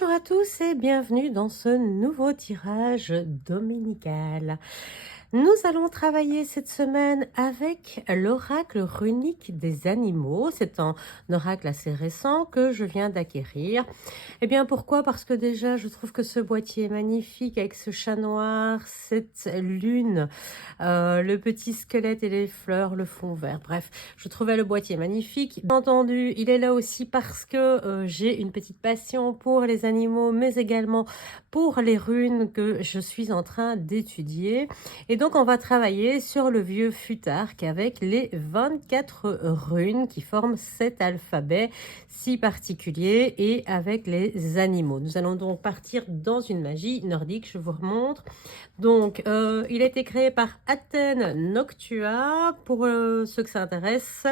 Bonjour à tous et bienvenue dans ce nouveau tirage dominical. Nous allons travailler cette semaine avec l'oracle runique des animaux. C'est un oracle assez récent que je viens d'acquérir. Eh bien, pourquoi? Parce que déjà, je trouve que ce boîtier est magnifique avec ce chat noir, cette lune, le petit squelette et les fleurs, le fond vert. Bref, je trouvais le boîtier magnifique. Bien entendu, il est là aussi parce que j'ai une petite passion pour les animaux, mais également pour les runes que je suis en train d'étudier. Et donc, on va travailler sur le vieux futark avec les 24 runes qui forment cet alphabet si particulier et avec les animaux. Nous allons donc partir dans une magie nordique, je vous remontre. Donc, il a été créé par Athènes Noctua, pour ceux que ça intéresse,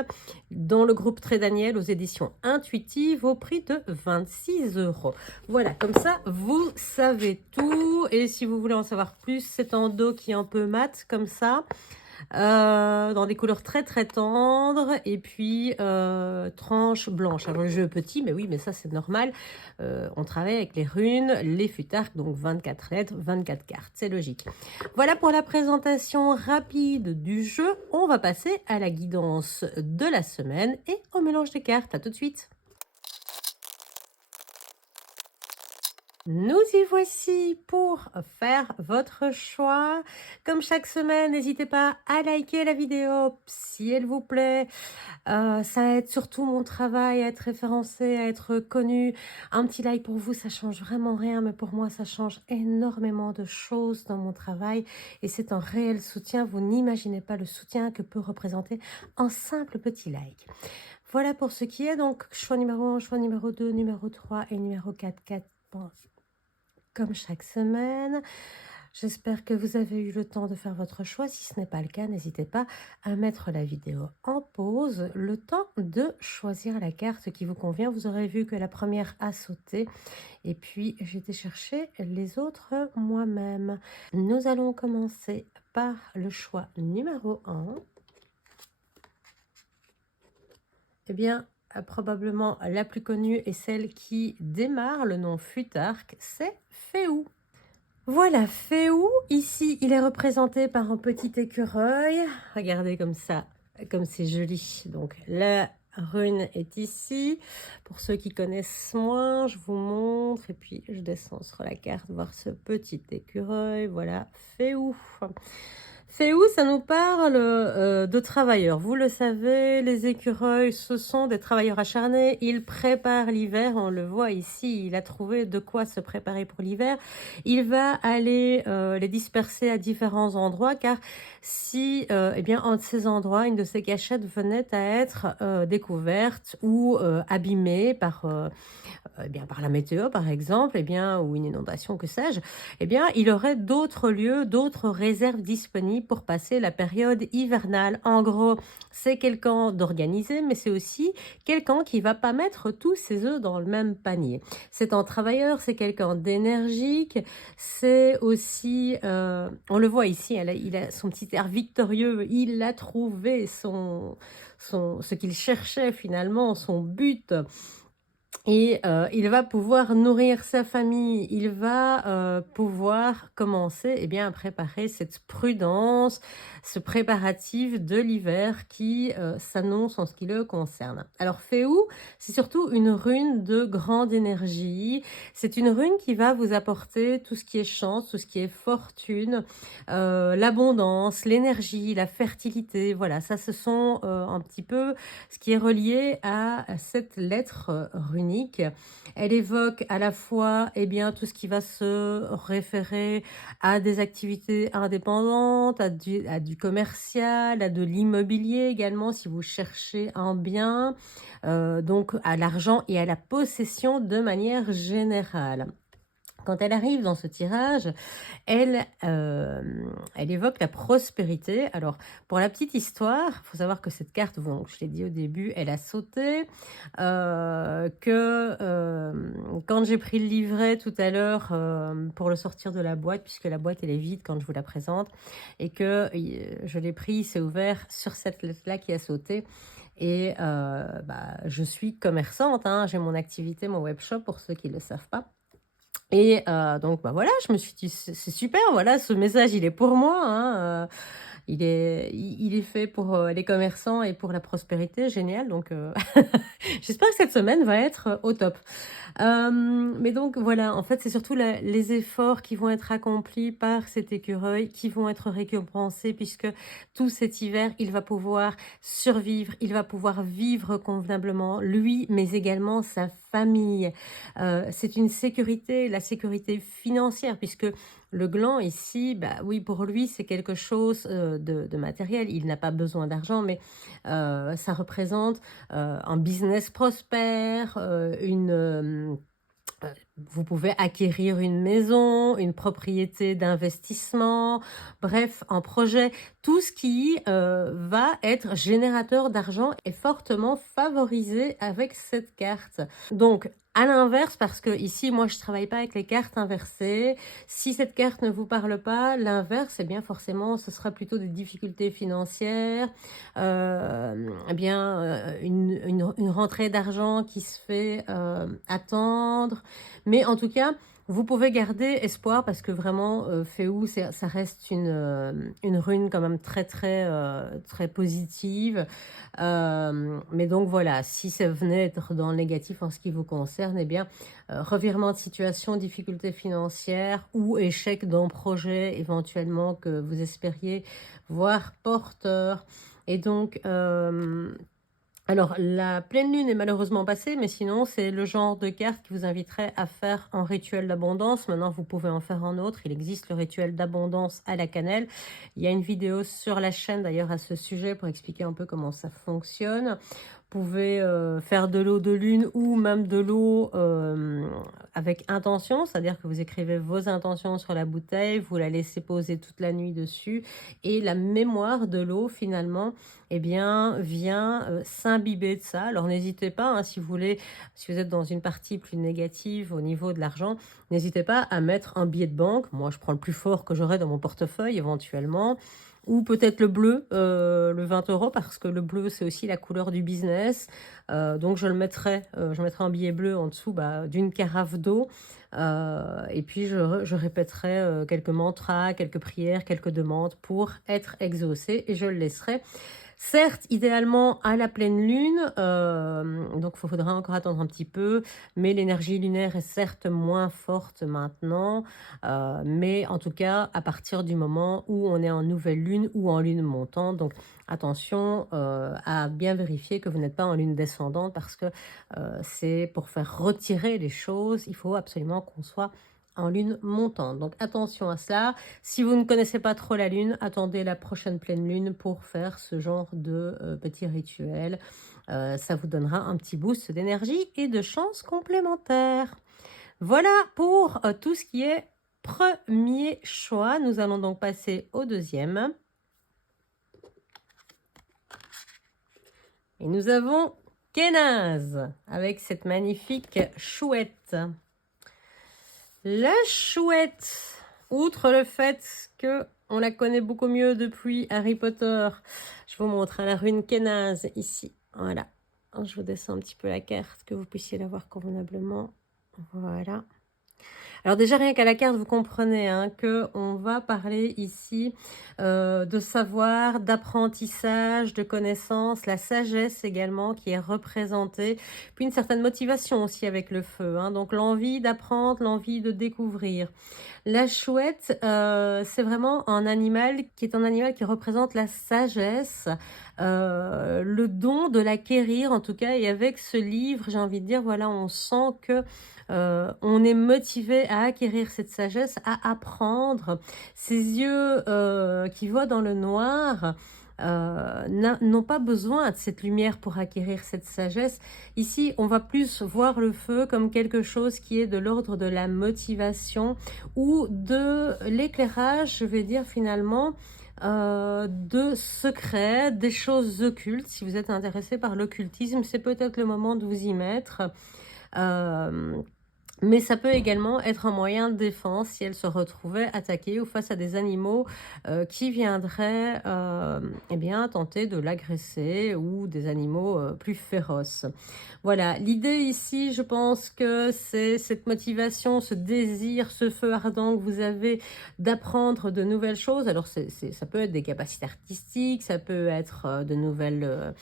dans le groupe Très Daniel aux éditions Intuitives au prix de 26 euros. Voilà, comme ça, vous savez tout. Et si vous voulez en savoir plus, c'est un dos qui est un peu mat, comme ça. Dans des couleurs très très tendres et puis tranches blanches. Alors le jeu est petit, mais oui, mais ça c'est normal. On travaille avec les runes, les futarks, donc 24 lettres, 24 cartes, c'est logique. Voilà pour la présentation rapide du jeu. On va passer à la guidance de la semaine et au mélange des cartes. À tout de suite. Nous y voici pour faire votre choix. Comme chaque semaine, n'hésitez pas à liker la vidéo si elle vous plaît. Ça aide surtout mon travail à être référencé, à être connu. Un petit like pour vous, ça change vraiment rien, mais pour moi, ça change énormément de choses dans mon travail. Et c'est un réel soutien. Vous n'imaginez pas le soutien que peut représenter un simple petit like. Voilà pour ce qui est. Donc, choix numéro 1, choix numéro 2, numéro 3 et numéro 4. Comme chaque semaine. J'espère que vous avez eu le temps de faire votre choix. Si ce n'est pas le cas, n'hésitez pas à mettre la vidéo en pause, le temps de choisir la carte qui vous convient. Vous aurez vu que la première a sauté et puis j'ai été chercher les autres moi-même. Nous allons commencer par le choix numéro 1. Eh bien, probablement la plus connue et celle qui démarre le nom Futark, c'est Féou. Voilà, Féou, ici, il est représenté par un petit écureuil. Regardez comme ça, comme c'est joli. Donc, la rune est ici. Pour ceux qui connaissent moins, je vous montre. Et puis, je descends sur la carte, voir ce petit écureuil. Voilà, Féou. Féou, ça nous parle de travailleurs. Vous le savez, les écureuils, ce sont des travailleurs acharnés. Ils préparent l'hiver. On le voit ici, il a trouvé de quoi se préparer pour l'hiver. Il va aller les disperser à différents endroits, car si, eh bien, un de ces endroits, une de ces cachettes venait à être découverte ou abîmée par eh bien, par la météo, par exemple, eh bien, ou une inondation, que sais-je, eh bien, il aurait d'autres lieux, d'autres réserves disponibles pour passer la période hivernale. En gros, c'est quelqu'un d'organisé, mais c'est aussi quelqu'un qui va pas mettre tous ses œufs dans le même panier. C'est un travailleur, c'est quelqu'un d'énergique, c'est aussi, on le voit ici, il a son petit air victorieux, il a trouvé ce qu'il cherchait finalement, son but. Et il va pouvoir nourrir sa famille, il va pouvoir commencer eh bien, à préparer cette prudence, ce préparatif de l'hiver qui s'annonce en ce qui le concerne. Alors Féou, c'est surtout une rune de grande énergie, c'est une rune qui va vous apporter tout ce qui est chance, tout ce qui est fortune, l'abondance, l'énergie, la fertilité, voilà, ça ce sont un petit peu ce qui est relié à cette lettre runique. Elle évoque à la fois eh bien, tout ce qui va se référer à des activités indépendantes, à du commercial, à de l'immobilier également, si vous cherchez un bien, donc à l'argent et à la possession de manière générale. Quand elle arrive dans ce tirage, elle évoque la prospérité. Alors, pour la petite histoire, il faut savoir que cette carte, bon, je l'ai dit au début, elle a sauté. Quand j'ai pris le livret tout à l'heure pour le sortir de la boîte, puisque la boîte elle est vide quand je vous la présente, et que je l'ai pris, c'est ouvert sur cette lettre-là qui a sauté. Et je suis commerçante, hein, j'ai mon activité, mon webshop, pour ceux qui ne le savent pas. Et donc bah, voilà, je me suis dit: C'est super, voilà, ce message, il est pour moi, hein, il est fait pour, les commerçants et pour la prospérité, génial, donc j'espère que cette semaine va être, au top. Mais donc voilà, en fait, c'est surtout les efforts qui vont être accomplis par cet écureuil qui vont être récompensés puisque tout cet hiver, il va pouvoir survivre, il va pouvoir vivre convenablement, lui, mais également sa famille. C'est une sécurité, la sécurité financière puisque le gland ici, bah oui, pour lui, c'est quelque chose de matériel. Il n'a pas besoin d'argent, mais ça représente un business prospère, vous pouvez acquérir une maison, une propriété d'investissement, bref, un projet. Tout ce qui va être générateur d'argent est fortement favorisé avec cette carte. Donc, à l'inverse, parce que ici, moi, je travaille pas avec les cartes inversées. Si cette carte ne vous parle pas, l'inverse, eh bien, forcément, ce sera plutôt des difficultés financières, eh bien, une rentrée d'argent qui se fait attendre. Mais en tout cas, vous pouvez garder espoir parce que vraiment, Féou, ça reste une rune quand même très, très, très positive. Mais donc voilà, si ça venait être dans le négatif en ce qui vous concerne, eh bien, revirement de situation, difficultés financières ou échec d'un projet éventuellement que vous espériez voir porteur. Et donc, alors, la pleine lune est malheureusement passée, mais sinon, c'est le genre de carte qui vous inviterait à faire un rituel d'abondance. Maintenant, vous pouvez en faire un autre. Il existe le rituel d'abondance à la cannelle. Il y a une vidéo sur la chaîne d'ailleurs à ce sujet pour expliquer un peu comment ça fonctionne. Vous pouvez faire de l'eau de lune ou même de l'eau avec intention, c'est-à-dire que vous écrivez vos intentions sur la bouteille, vous la laissez poser toute la nuit dessus et la mémoire de l'eau finalement eh bien, vient s'imbiber de ça. Alors n'hésitez pas, hein, si vous voulez, si vous êtes dans une partie plus négative au niveau de l'argent, n'hésitez pas à mettre un billet de banque. Moi, je prends le plus fort que j'aurai dans mon portefeuille éventuellement. Ou peut-être le bleu, le 20 euros, parce que le bleu, c'est aussi la couleur du business. Donc, je mettrai un billet bleu en dessous bah, d'une carafe d'eau. Et puis, je répéterai quelques mantras, quelques prières, quelques demandes pour être exaucé. Et je le laisserai. Certes, idéalement à la pleine lune, donc il faudra encore attendre un petit peu, mais l'énergie lunaire est certes moins forte maintenant, mais en tout cas à partir du moment où on est en nouvelle lune ou en lune montante. Donc attention à bien vérifier que vous n'êtes pas en lune descendante parce que c'est pour faire retirer les choses, il faut absolument qu'on soit en lune montante. Donc attention à cela. Si vous ne connaissez pas trop la lune, attendez la prochaine pleine lune pour faire ce genre de petit rituel. Ça vous donnera un petit boost d'énergie et de chance complémentaires. Voilà pour tout ce qui est premier choix. Nous allons donc passer au deuxième. Et nous avons Kenaz avec cette magnifique chouette. La chouette, outre le fait que on la connaît beaucoup mieux depuis Harry Potter, je vous montre la rune Kenaz ici. Voilà. Je vous descends un petit peu la carte, que vous puissiez la voir convenablement. Voilà. Alors déjà, rien qu'à la carte, vous comprenez hein, qu'on va parler ici de savoir, d'apprentissage, de connaissance, la sagesse également qui est représentée, puis une certaine motivation aussi avec le feu. Hein, donc l'envie d'apprendre, l'envie de découvrir. La chouette, c'est vraiment un animal qui représente la sagesse, le don de l'acquérir en tout cas. Et avec ce livre, j'ai envie de dire, voilà, on sent que on est motivé à acquérir cette sagesse, à apprendre. Ces yeux qui voient dans le noir n'ont pas besoin de cette lumière pour acquérir cette sagesse. Ici, on va plus voir le feu comme quelque chose qui est de l'ordre de la motivation ou de l'éclairage, je vais dire finalement, de secrets, des choses occultes. Si vous êtes intéressé par l'occultisme, c'est peut-être le moment de vous y mettre. Mais ça peut également être un moyen de défense si elle se retrouvait attaquée ou face à des animaux qui viendraient eh bien, tenter de l'agresser ou des animaux plus féroces. Voilà, l'idée ici, je pense que c'est cette motivation, ce désir, ce feu ardent que vous avez d'apprendre de nouvelles choses. Alors, ça peut être des capacités artistiques, ça peut être de nouvelles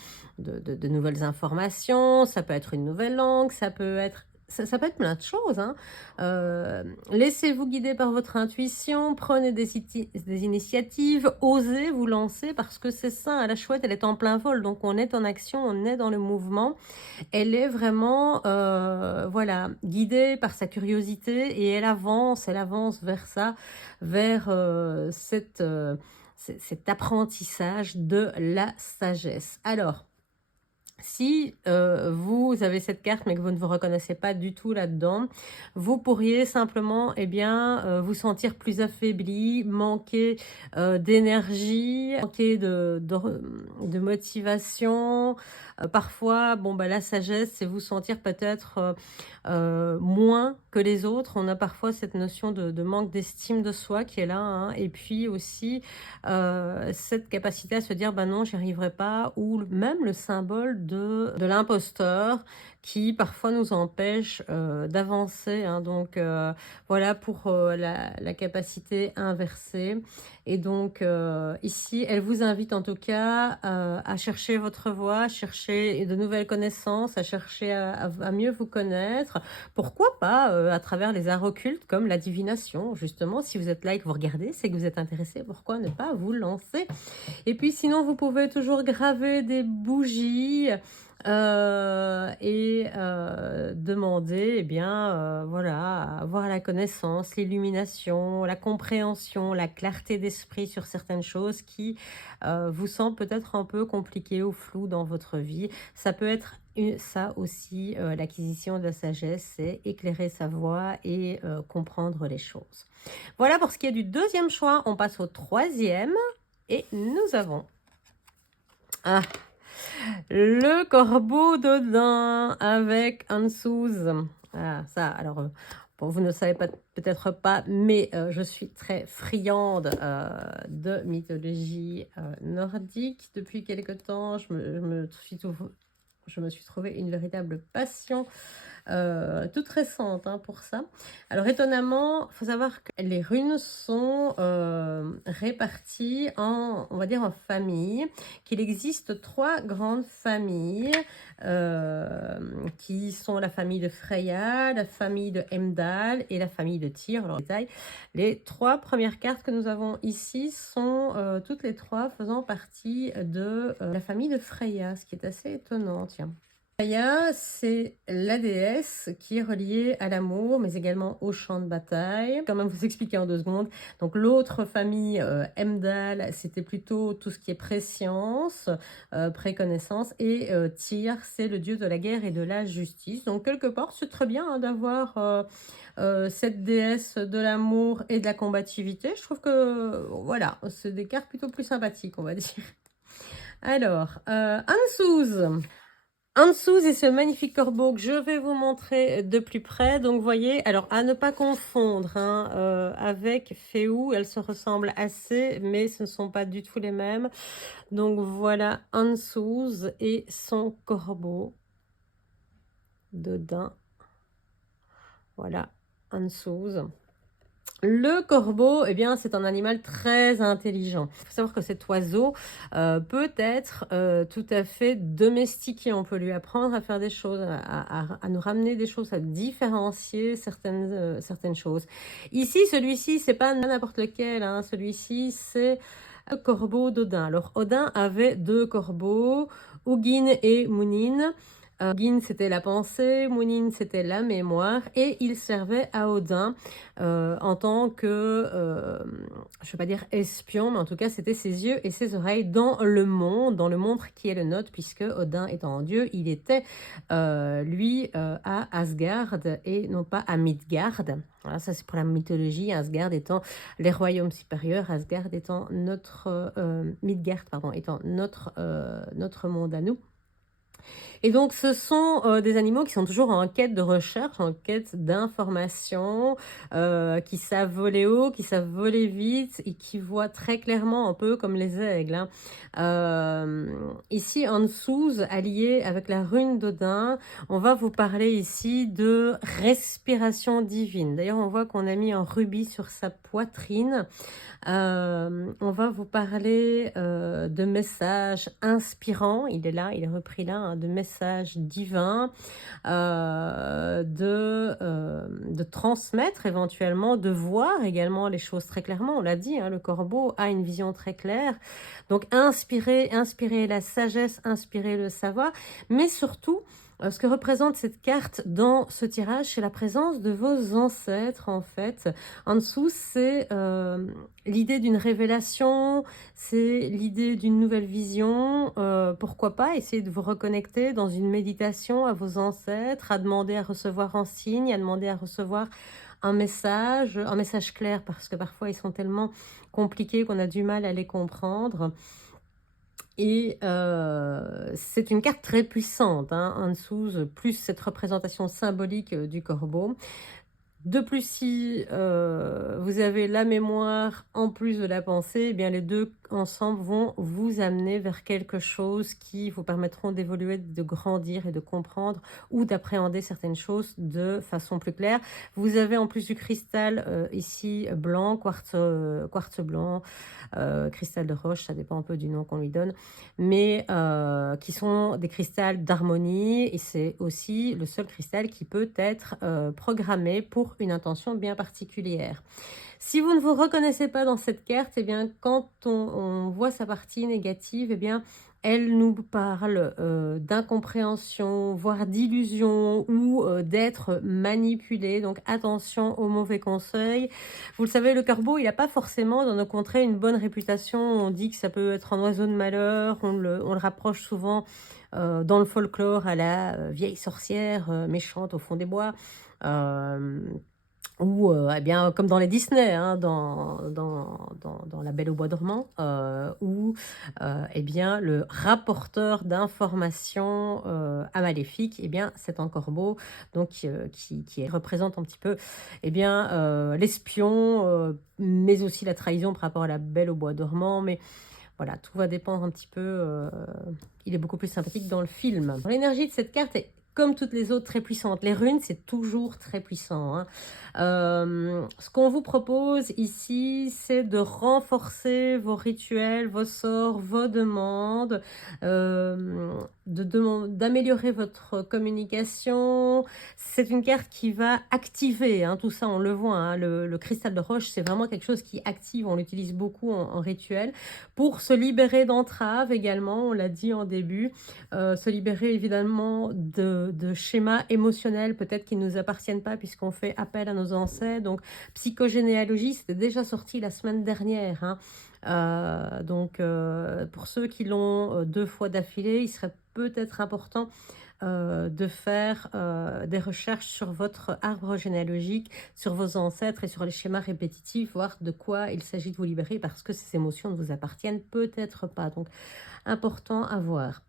informations, ça peut être une nouvelle langue, ça peut être plein de choses, hein. Laissez-vous guider par votre intuition, prenez des initiatives, osez vous lancer parce que c'est ça, hein, la chouette, elle est en plein vol, donc on est en action, on est dans le mouvement. Elle est vraiment, voilà, guidée par sa curiosité et elle avance vers ça, vers cet apprentissage de la sagesse. Alors, si vous avez cette carte mais que vous ne vous reconnaissez pas du tout là-dedans, vous pourriez simplement eh bien, vous sentir plus affaibli, manquer d'énergie, manquer de motivation. Parfois, bon, bah, la sagesse, c'est vous sentir peut-être moins que les autres. On a parfois cette notion de manque d'estime de soi qui est là, hein. Et puis aussi, cette capacité à se dire: «Bah, non, j'y arriverai pas» ou même le symbole de l'imposteur qui parfois nous empêche, d'avancer, hein. Donc voilà pour, la capacité inversée et donc ici, elle vous invite en tout cas, à chercher votre voie, à chercher de nouvelles connaissances, à chercher à mieux vous connaître. Pourquoi pas, à travers les arts occultes comme la divination justement. Si vous êtes là et que vous regardez, c'est que vous êtes intéressé, pourquoi ne pas vous lancer? Et puis sinon, vous pouvez toujours graver des bougies, et demander, eh bien, voilà, à avoir la connaissance, l'illumination, la compréhension, la clarté d'esprit sur certaines choses qui, vous semblent peut-être un peu compliquées ou floues dans votre vie. Ça peut être ça aussi, l'acquisition de la sagesse, c'est éclairer sa voie et comprendre les choses. Voilà pour ce qui est du deuxième choix. On passe au troisième. Et nous avons le corbeau d'Odin avec Ansuz. Ah, ça, alors, bon, vous ne savez peut-être pas, mais je suis très friande de mythologie nordique. Depuis quelque temps, je me suis trouvée une véritable passion toute récente, hein, pour ça. Alors étonnamment, il faut savoir que les runes sont réparties on va dire en familles, qu'il existe 3 grandes familles qui sont la famille de Freya, la famille de Heimdall et la famille de Tyr. Alors, détail, les 3 premières cartes que nous avons ici sont toutes les 3 faisant partie de la famille de Freya, ce qui est assez étonnant, tiens. Freya, c'est la déesse qui est reliée à l'amour, mais également au champ de bataille. Quand même vous expliquer en 2 secondes. Donc l'autre famille, Heimdall, c'était plutôt tout ce qui est préscience, préconnaissance. Et Tyr, c'est le dieu de la guerre et de la justice. Donc quelque part, c'est très bien, hein, d'avoir cette déesse de l'amour et de la combativité. Je trouve que, voilà, c'est des cartes plutôt plus sympathiques, on va dire. Alors, Ansuz. En dessous, c'est ce magnifique corbeau que je vais vous montrer de plus près. Donc, vous voyez, alors à ne pas confondre, hein, avec Féou, elles se ressemblent assez, mais ce ne sont pas du tout les mêmes. Donc, voilà Ansuz et son corbeau d'Odin. Voilà, Ansuz. Le corbeau, eh bien, c'est un animal très intelligent. Il faut savoir que cet oiseau peut être tout à fait domestiqué. On peut lui apprendre à faire des choses, à nous ramener des choses, à différencier certaines choses. Ici, celui-ci, c'est pas n'importe lequel, hein. Celui-ci, c'est le corbeau d'Odin. Alors, Odin avait 2 corbeaux, Hugin et Munin. Hugin, c'était la pensée, Munin, c'était la mémoire, et il servait à Odin en tant que, je ne vais pas dire espion, mais en tout cas, c'était ses yeux et ses oreilles dans le monde qui est le nôtre, puisque Odin étant un dieu, il était, lui, à Asgard et non pas à Midgard. Voilà, ça c'est pour la mythologie, Asgard étant les royaumes supérieurs, Asgard étant Midgard, pardon, étant notre monde à nous. Et donc, ce sont, des animaux qui sont toujours en quête de recherche, en quête d'informations, qui savent voler haut, qui savent voler vite et qui voient très clairement, un peu comme les aigles, hein. Ici, Ansuz, allié avec la rune d'Odin, on va vous parler ici de respiration divine. D'ailleurs, on voit qu'on a mis un rubis sur sa poitrine. On va vous parler, de messages inspirants. Il est là, il est repris là, hein, de messages divins, de transmettre éventuellement, de voir également les choses très clairement. On l'a dit, hein, le corbeau a une vision très claire. Donc inspirer la sagesse, inspirer le savoir, mais surtout, ce que représente cette carte dans ce tirage, c'est la présence de vos ancêtres, en fait. En dessous, c'est l'idée d'une révélation, c'est l'idée d'une nouvelle vision. Pourquoi pas essayer de vous reconnecter dans une méditation à vos ancêtres, à demander à recevoir en signe, à demander à recevoir un message clair, parce que parfois ils sont tellement compliqués qu'on a du mal à les comprendre. Et c'est une carte très puissante, hein, Ansuz, plus cette représentation symbolique du corbeau. De plus, si vous avez la mémoire en plus de la pensée, eh bien les deux ensemble vont vous amener vers quelque chose qui vous permettront d'évoluer, de grandir et de comprendre ou d'appréhender certaines choses de façon plus claire. Vous avez en plus du cristal ici blanc, quartz blanc, cristal de roche, ça dépend un peu du nom qu'on lui donne, mais qui sont des cristals d'harmonie, et c'est aussi le seul cristal qui peut être programmé pour une intention bien particulière. Si vous ne vous reconnaissez pas dans cette carte, eh bien, quand on voit sa partie négative, eh bien, elle nous parle d'incompréhension, voire d'illusion ou d'être manipulé. Donc attention aux mauvais conseils. Vous le savez, le corbeau, il n'a pas forcément dans nos contrées une bonne réputation. On dit que ça peut être un oiseau de malheur. On le rapproche souvent dans le folklore à la vieille sorcière méchante au fond des bois. Ou eh bien, comme dans les Disney, hein, dans La Belle au bois dormant, où eh bien, le rapporteur d'informations à maléfique, eh bien, c'est un corbeau, donc qui représente un petit peu eh bien, l'espion, mais aussi la trahison par rapport à La Belle au bois dormant. Mais voilà, tout va dépendre un petit peu. Il est beaucoup plus sympathique dans le film. L'énergie de cette carte est, comme toutes les autres, très puissante. Les runes, c'est toujours très puissant, hein. Ce qu'on vous propose ici, c'est de renforcer vos rituels, vos sorts, vos demandes, d'améliorer votre communication. C'est une carte qui va activer, hein, tout ça, on le voit, hein, le cristal de roche, c'est vraiment quelque chose qui active, on l'utilise beaucoup en rituel, pour se libérer d'entraves également, on l'a dit en début, se libérer évidemment de schémas émotionnels peut-être qui ne nous appartiennent pas puisqu'on fait appel à nos ancêtres. Donc psychogénéalogie, c'était déjà sorti la semaine dernière, hein. Pour ceux qui l'ont 2 fois d'affilée, il serait peut-être important de faire des recherches sur votre arbre généalogique, sur vos ancêtres et sur les schémas répétitifs, voir de quoi il s'agit de vous libérer, parce que ces émotions ne vous appartiennent peut-être pas. Donc, important à voir.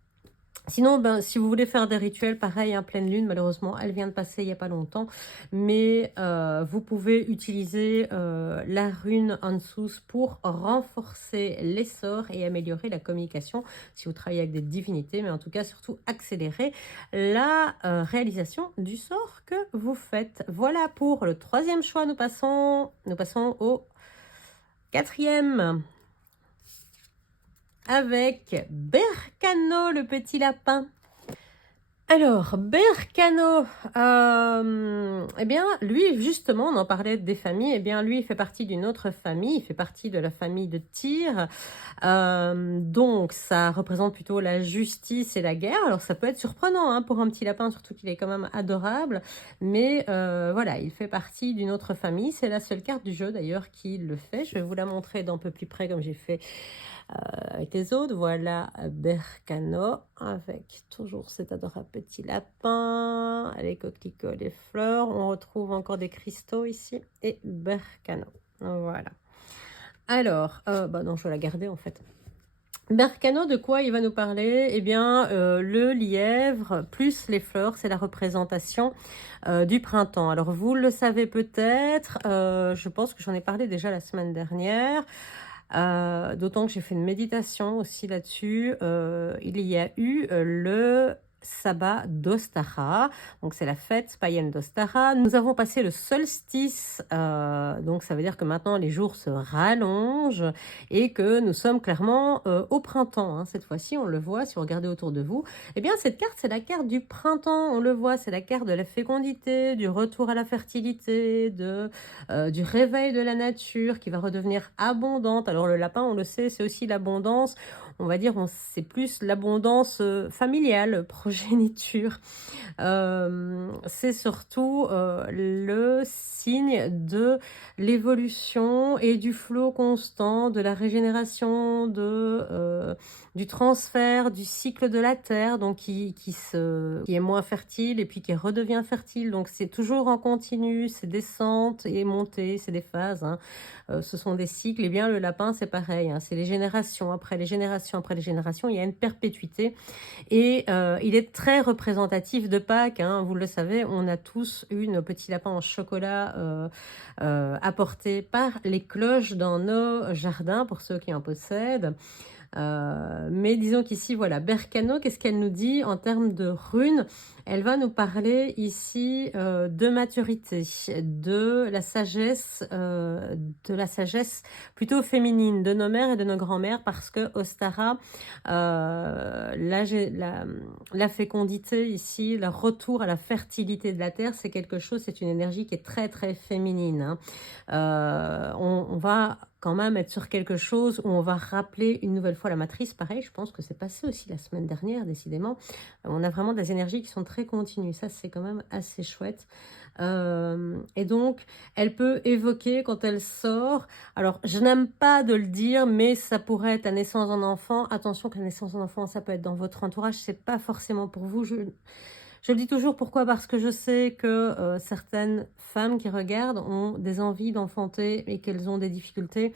Sinon, ben, si vous voulez faire des rituels, pareil, hein, pleine lune, malheureusement, elle vient de passer il n'y a pas longtemps, mais vous pouvez utiliser la rune Ansuz pour renforcer les sorts et améliorer la communication si vous travaillez avec des divinités, mais en tout cas, surtout accélérer la réalisation du sort que vous faites. Voilà pour le 3e choix. Nous passons au 4e. Avec Berkano, le petit lapin. Alors, Berkano, eh bien, lui, justement, on en parlait des familles, eh bien, lui, il fait partie d'une autre famille, il fait partie de la famille de Tyr, donc ça représente plutôt la justice et la guerre. Alors, ça peut être surprenant, hein, pour un petit lapin, surtout qu'il est quand même adorable, mais voilà, il fait partie d'une autre famille, c'est la seule carte du jeu, d'ailleurs, qui le fait. Je vais vous la montrer d'un peu plus près, comme j'ai fait avec les autres. Voilà Berkano avec toujours cet adorable petit lapin, les coquelicots, les fleurs. On retrouve encore des cristaux ici et Berkano. Voilà. Alors, bah non, je vais la garder en fait. Bercano, de quoi il va nous parler? Eh bien, le lièvre plus les fleurs, c'est la représentation du printemps. Alors, vous le savez peut-être, je pense que j'en ai parlé déjà la semaine dernière, d'autant que j'ai fait une méditation aussi là-dessus. Il y a eu le sabbat d'Ostara, donc c'est la fête païenne d'Ostara. Nous avons passé le solstice, donc ça veut dire que maintenant les jours se rallongent et que nous sommes clairement au printemps, hein. Cette fois-ci, on le voit, si vous regardez autour de vous, eh bien cette carte, c'est la carte du printemps, on le voit, c'est la carte de la fécondité, du retour à la fertilité, du réveil de la nature qui va redevenir abondante. Alors le lapin, on le sait, c'est aussi l'abondance, on va dire, c'est plus l'abondance familiale, progéniture. C'est surtout le signe de l'évolution et du flot constant, de la régénération, du transfert, du cycle de la terre, donc qui est moins fertile et puis qui redevient fertile. Donc c'est toujours en continu, c'est descente et montée, c'est des phases, hein. Ce sont des cycles. Et bien le lapin, c'est pareil, hein, c'est les générations après les générations après les générations. Il y a une perpétuité. Et il est très représentatif de Pâques, hein. Vous le savez, on a tous eu nos petits lapins en chocolat apportés par les cloches dans nos jardins, pour ceux qui en possèdent. Mais disons qu'ici, voilà, Bercano, qu'est-ce qu'elle nous dit en termes de runes? Elle va nous parler ici de maturité, de la sagesse plutôt féminine de nos mères et de nos grands-mères, parce que Ostara, la fécondité ici, le retour à la fertilité de la terre, c'est quelque chose, c'est une énergie qui est très très féminine, hein. On va quand même être sur quelque chose où on va rappeler une nouvelle fois la matrice. Pareil, je pense que c'est passé aussi la semaine dernière, décidément. On a vraiment des énergies qui sont très continues. Ça, c'est quand même assez chouette. Et donc, elle peut évoquer quand elle sort. Alors, je n'aime pas de le dire, mais ça pourrait être la naissance d'un enfant. Attention que la naissance d'un enfant, ça peut être dans votre entourage. C'est pas forcément pour vous. Je le dis toujours, pourquoi? Parce que je sais que certaines femmes qui regardent ont des envies d'enfanter et qu'elles ont des difficultés.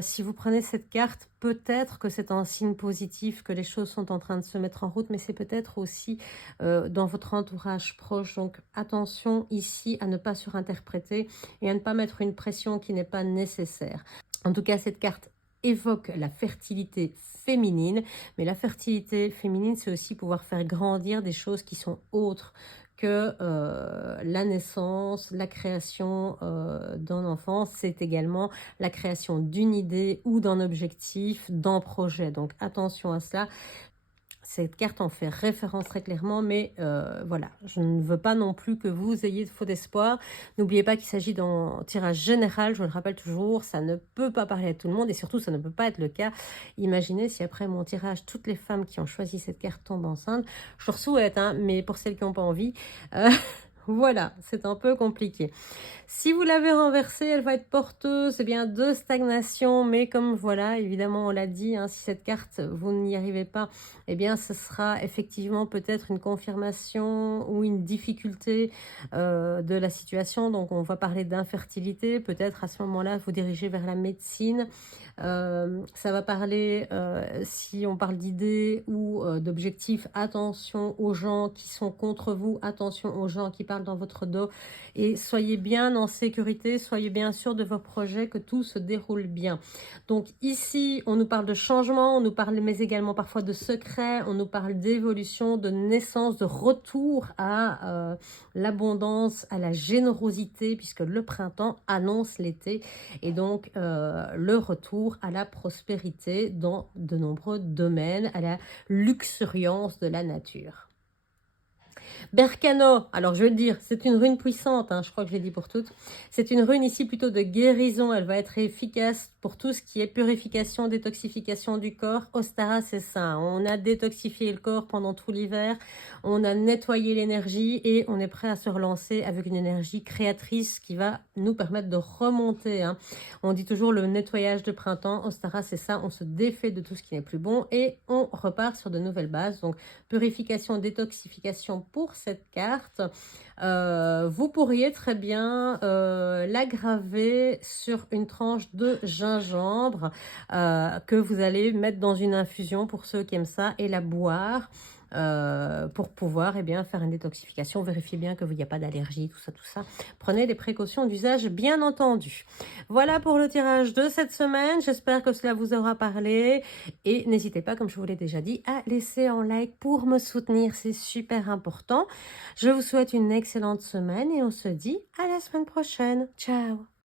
Si vous prenez cette carte, peut-être que c'est un signe positif, que les choses sont en train de se mettre en route, mais c'est peut-être aussi dans votre entourage proche. Donc attention ici à ne pas surinterpréter et à ne pas mettre une pression qui n'est pas nécessaire. En tout cas, cette carte évoque la fertilité féminine, mais la fertilité féminine, c'est aussi pouvoir faire grandir des choses qui sont autres que la naissance, la création d'un enfant, c'est également la création d'une idée ou d'un objectif, d'un projet. Donc attention à cela. Cette carte en fait référence très clairement, mais voilà, je ne veux pas non plus que vous ayez de faux espoirs. N'oubliez pas qu'il s'agit d'un tirage général, je le rappelle toujours, ça ne peut pas parler à tout le monde et surtout ça ne peut pas être le cas. Imaginez si après mon tirage, toutes les femmes qui ont choisi cette carte tombent enceintes. Je leur souhaite, hein, mais pour celles qui n'ont pas envie, voilà, c'est un peu compliqué. Si vous l'avez renversée, elle va être porteuse, eh bien, de stagnation, mais comme voilà, évidemment, on l'a dit, hein, si cette carte, vous n'y arrivez pas, eh bien, ce sera effectivement peut-être une confirmation ou une difficulté de la situation. Donc, on va parler d'infertilité, peut-être à ce moment-là, vous dirigez vers la médecine. Ça va parler, si on parle d'idées ou d'objectifs, attention aux gens qui sont contre vous, attention aux gens qui parlent dans votre dos et soyez bien en sécurité, soyez bien sûr de vos projets, que tout se déroule bien. Donc ici, on nous parle de changement, on nous parle mais également parfois de secrets, on nous parle d'évolution, de naissance, de retour à l'abondance, à la générosité, puisque le printemps annonce l'été et donc le retour à la prospérité dans de nombreux domaines, à la luxuriance de la nature. Bercano, alors je vais le dire, c'est une rune puissante, hein, je crois que je l'ai dit pour toutes. C'est une rune ici plutôt de guérison, elle va être efficace pour tout ce qui est purification, détoxification du corps. Ostara, c'est ça, on a détoxifié le corps pendant tout l'hiver, on a nettoyé l'énergie et on est prêt à se relancer avec une énergie créatrice qui va nous permettre de remonter, hein. On dit toujours le nettoyage de printemps, Ostara, c'est ça, on se défait de tout ce qui n'est plus bon et on repart sur de nouvelles bases. Donc purification, détoxification pour pour cette carte, vous pourriez très bien la graver sur une tranche de gingembre que vous allez mettre dans une infusion pour ceux qui aiment ça et la boire pour pouvoir bien, faire une détoxification. Vérifiez bien qu'il n'y a pas d'allergie, tout ça, tout ça. Prenez des précautions d'usage, bien entendu. Voilà pour le tirage de cette semaine. J'espère que cela vous aura parlé. Et n'hésitez pas, comme je vous l'ai déjà dit, à laisser un like pour me soutenir. C'est super important. Je vous souhaite une excellente semaine et on se dit à la semaine prochaine. Ciao!